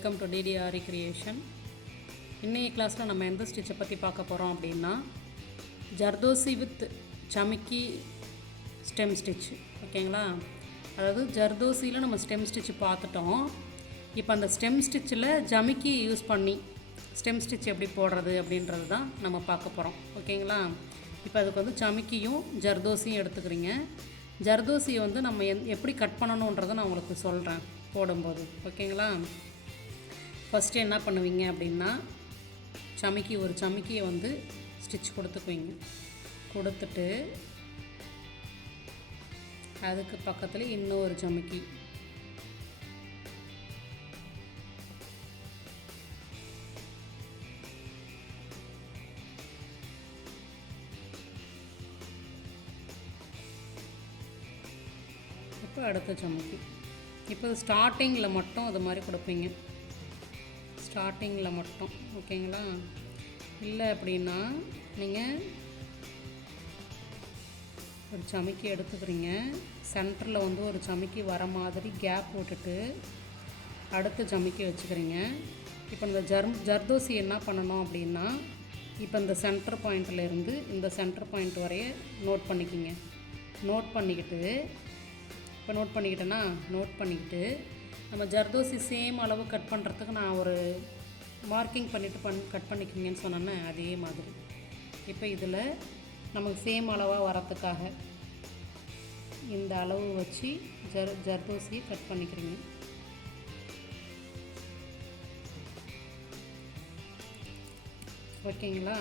Welcome to டிடிஆரி creation. இன்றைய கிளாஸில் நம்ம எந்த ஸ்டிச்சை பற்றி பார்க்க போகிறோம் அப்படின்னா ஜர்தோசி வித் சமிக்கி ஸ்டெம் ஸ்டிச். ஓகேங்களா? அதாவது ஜர்தோசியில் நம்ம ஸ்டெம் ஸ்டிச் பார்த்துட்டோம். இப்போ அந்த ஸ்டெம் ஸ்டிச்சில் ஜமிக்கி யூஸ் பண்ணி ஸ்டெம் ஸ்டிச் எப்படி போடுறது அப்படின்றது தான் நம்ம பார்க்க போகிறோம். ஓகேங்களா? இப்போ அதுக்கு வந்து சமிக்கியும் ஜர்தோசியும் எடுத்துக்கிறீங்க. ஜர்தோசியை வந்து நம்ம எப்படி கட் பண்ணணுன்றதை நான் உங்களுக்கு சொல்கிறேன் போடும்போது. ஓகேங்களா? ஃபஸ்ட்டு என்ன பண்ணுவீங்க அப்படின்னா ஒரு சமிக்கியை வந்து ஸ்டிச் கொடுத்துக்குவீங்க. கொடுத்துட்டு அதுக்கு பக்கத்தில் இன்னொரு சமிக்கி, இப்போ அடுத்த சமிக்கி. இப்போ ஸ்டார்டிங்கில் மட்டும் அது மாதிரி கொடுப்பீங்க, ஸ்டார்டிங்கில் மட்டும். ஓகேங்களா? இல்லை அப்படின்னா நீங்கள் ஒரு சமிக்கி எடுத்துக்கிறீங்க, சென்டரில் வந்து ஒரு சமிக்கி வர மாதிரி கேப் விட்டுட்டு அடுத்த சமிக்கி வச்சுக்கிறீங்க. இப்போ இந்த ஜர்தோசி என்ன பண்ணணும் அப்படின்னா இப்போ இந்த சென்டர் பாயிண்ட்லேருந்து இந்த சென்டர் பாயிண்ட் வரைய நோட் பண்ணிக்கிங்க. நோட் பண்ணிக்கிட்டு நம்ம ஜர்தோசி சேம் அளவு கட் பண்ணுறதுக்கு நான் ஒரு மார்க்கிங் பண்ணிவிட்டு கட் பண்ணிக்கிங்கன்னு சொன்னேன்னே, அதே மாதிரி இப்போ இதில் நமக்கு சேம் அளவாக வரத்துக்காக இந்த அளவு வச்சு ஜர்தோசியை கட் பண்ணிக்கிறீங்க. ஓகேங்களா?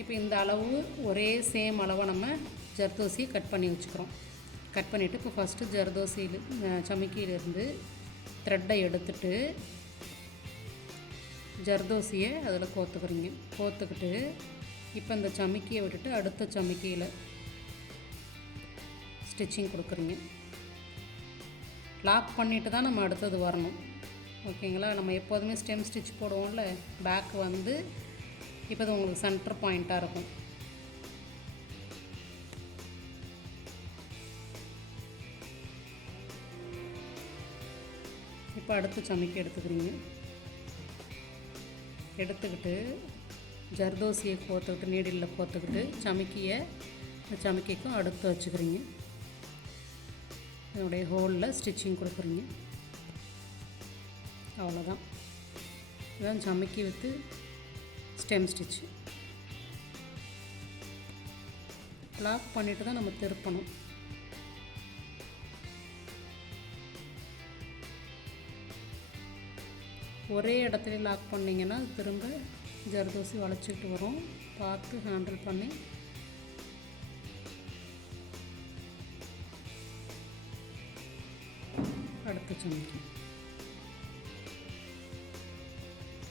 இப்போ இந்த அளவு ஒரே சேம் அளவை நம்ம ஜர்தோசியை கட் பண்ணி வச்சுக்கிறோம். கட் பண்ணிவிட்டு இப்போ ஃபஸ்ட்டு சமிக்கியிலேருந்து த்ரெட்டை எடுத்துட்டு ஜர்தோசியை அதில் கோத்துக்கிட்டு இப்போ இந்த சமிக்கியை விட்டுட்டு அடுத்த சமிக்கியில் ஸ்டிச்சிங் கொடுக்குறீங்க. லாக் பண்ணிவிட்டு தான் நம்ம அடுத்தது வரணும். ஓகேங்களா? நம்ம எப்போதுமே ஸ்டெம் ஸ்டிச் போடுவோம்ல, பேக் வந்து இப்போ அது உங்களுக்கு சென்டர் பாயிண்ட்டாக இருக்கும். இப்போ அடுத்த சமிக்கி எடுத்துக்கிட்டு ஜர்தோசியை கோத்துக்கிட்டு நீடிலில் கோத்துக்கிட்டு சமிக்கிக்கும் அடுத்து வச்சுக்கிறீங்க. என்னுடைய ஹோலில் ஸ்டிச்சிங் கொடுக்குறீங்க. அவ்வளோதான். இதுதான் சமிக்கி வித்து ஸ்டெம் ஸ்டிச்சு. லாக் பண்ணிவிட்டு தான் நம்ம திருப்பணும். ஒரே இடத்துல லாக் பண்ணிங்கன்னா திரும்ப ஜர்தோசி வளைச்சிக்கிட்டு வரும். பார்த்து ஹேண்டில் பண்ணி அடுத்த சமிக்கி.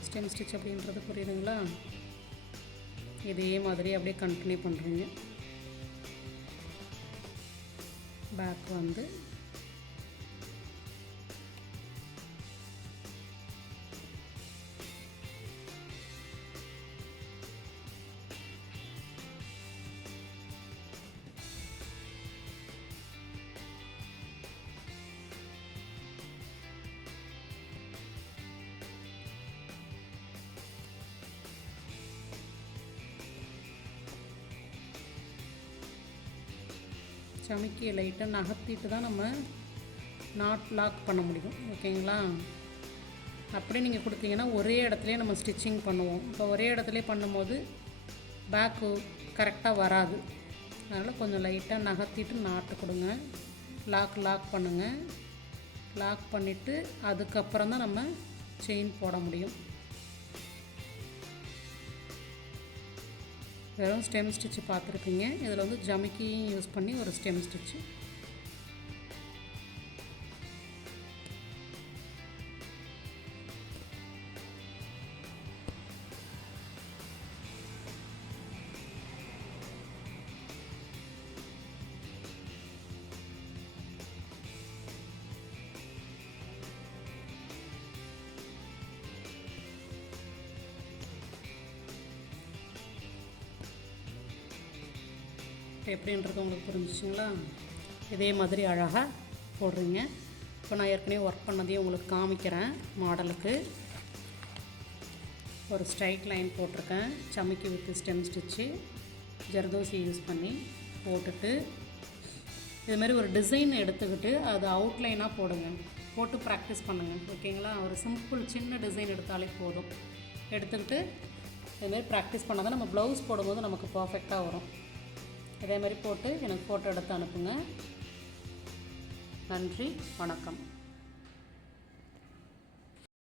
ஸ்டெம் ஸ்டிச் அப்படின்றது புரியுதுங்களா? இதே மாதிரி அப்படியே கண்டினியூ பண்ணுறீங்க. பேக் வந்து சமிக்கியை லைட்டாக நகர்த்திட்டு தான் நம்ம நாட் லாக் பண்ண முடியும். ஓகேங்களா? அப்படி நீங்கள் கொடுத்தீங்கன்னா ஒரே இடத்துலையே நம்ம ஸ்டிச்சிங் பண்ணுவோம். இப்போ ஒரே இடத்துலையே பண்ணும்போது பேக்கு கரெக்டாக வராது. அதனால் கொஞ்சம் லைட்டாக நகர்த்திட்டு நாட்டு கொடுங்க. லாக் பண்ணுங்கள். லாக் பண்ணிவிட்டு அதுக்கப்புறம் தான் நம்ம செயின் போட முடியும். வெறும் ஸ்டெம் ஸ்டிச்சு பார்த்துருப்பீங்க. இதில் வந்து ஜமிக்கியும் யூஸ் பண்ணி ஒரு ஸ்டெம் ஸ்டிச்சு. எப்படின்றது உங்களுக்கு புரிஞ்சிச்சுங்களா? இதே மாதிரி அழகாக போடுறீங்க. இப்போ நான் ஏற்கனவே ஒர்க் பண்ணதையும் உங்களுக்கு காமிக்கிறேன். மாடலுக்கு ஒரு ஸ்ட்ரைட் லைன் போட்டிருக்கேன். சமிக்கி with stem stitch zardozi use பண்ணி போட்டுட்டு இதுமாரி ஒரு டிசைன் எடுத்துக்கிட்டு அது அவுட்லைனாக போடுங்க. போட்டு ப்ராக்டிஸ் பண்ணுங்கள். ஓகேங்களா? ஒரு சிம்பிள் சின்ன டிசைன் எடுத்தாலே போதும். எடுத்துக்கிட்டு இதுமாரி ப்ராக்டிஸ் பண்ணால் தான் நம்ம ப்ளவுஸ் போடும்போது நமக்கு பர்ஃபெக்டாக வரும். இதேமாதிரி போட்டு எனக்கு ஃபோட்டோ எடுத்து அனுப்புங்க. நன்றி, வணக்கம்.